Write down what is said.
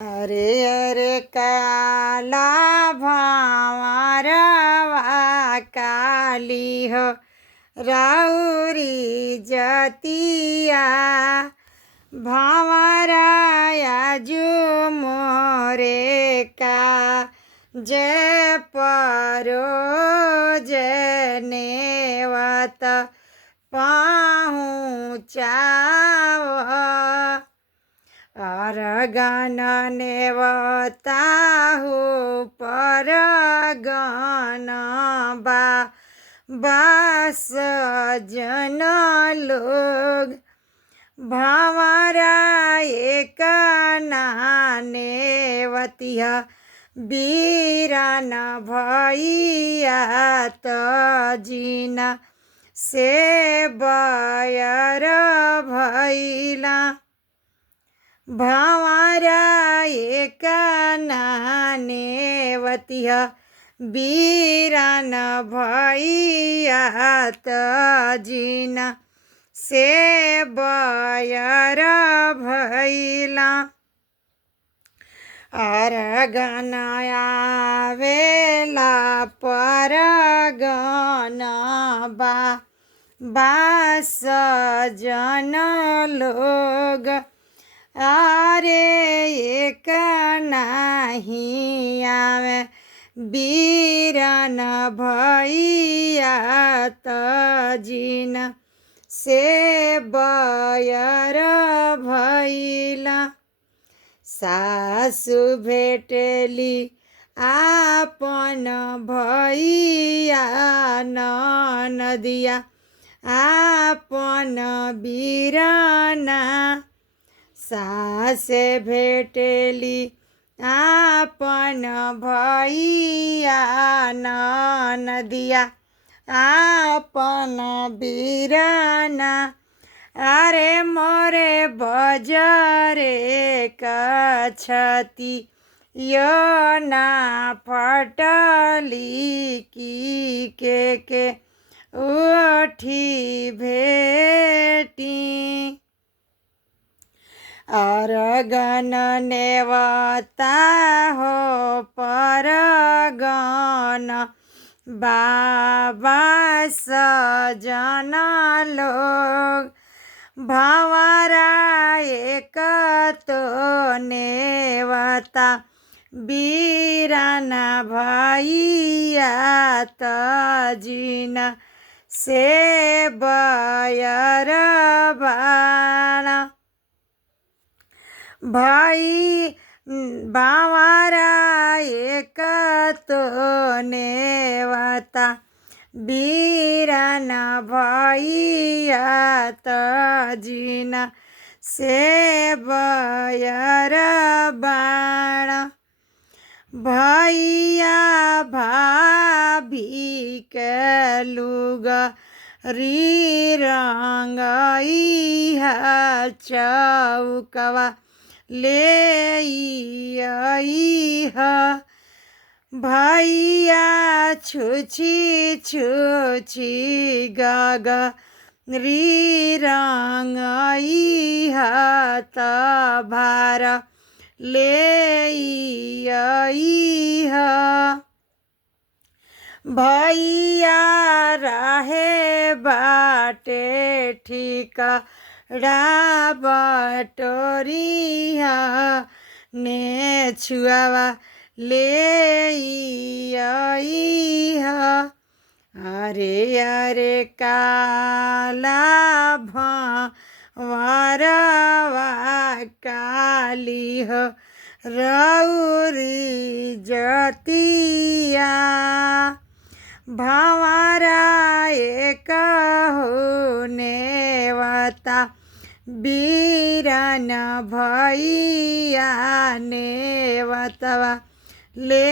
अरे अरे काला भावरवा काली हो राउरी जतिया भावराया जो मोरे का जय परो जनेवत पहुँचाव अरगन नेवताहु परगन बास जन लोग भंवरा एक नेवतिया बीरन भैया तजिना से बयर भैला भंवरा एक नेवतिया बीरन भैया तजिना से बयर भैला अरगन आवेला परगन बास जन लोग अरे एक नहीं आवे बीरन भैया तजिना से बयर भैला सासु भेटली आपन भैया ननदिया आपन बीरना सास भेटली आपन भैया ननदिया आपन बीरना अरे मोरे बजरे कछती यो ना फटली के उठी भेटी अरगन नेवता हो परगन बाबा सजन लोग भंवरा एक तो नेवता बीरन भैया तजिना से बयर बाणा भाई भंवरा एक तो नेवता बीरन भैया तजिना से बयर बाणा भैया भाभी के लुगा री रंगई चौकवा ले भैया छुछी छुछी गग री रंगई तभार ले भैया रहे बाटे ठीक बटोरिया ने छुआवा ले अरे अरे काला भंवरवा काली हो राउरी जतिया भंवरा एक हो नेवता बीरन भैया नेवतवा ले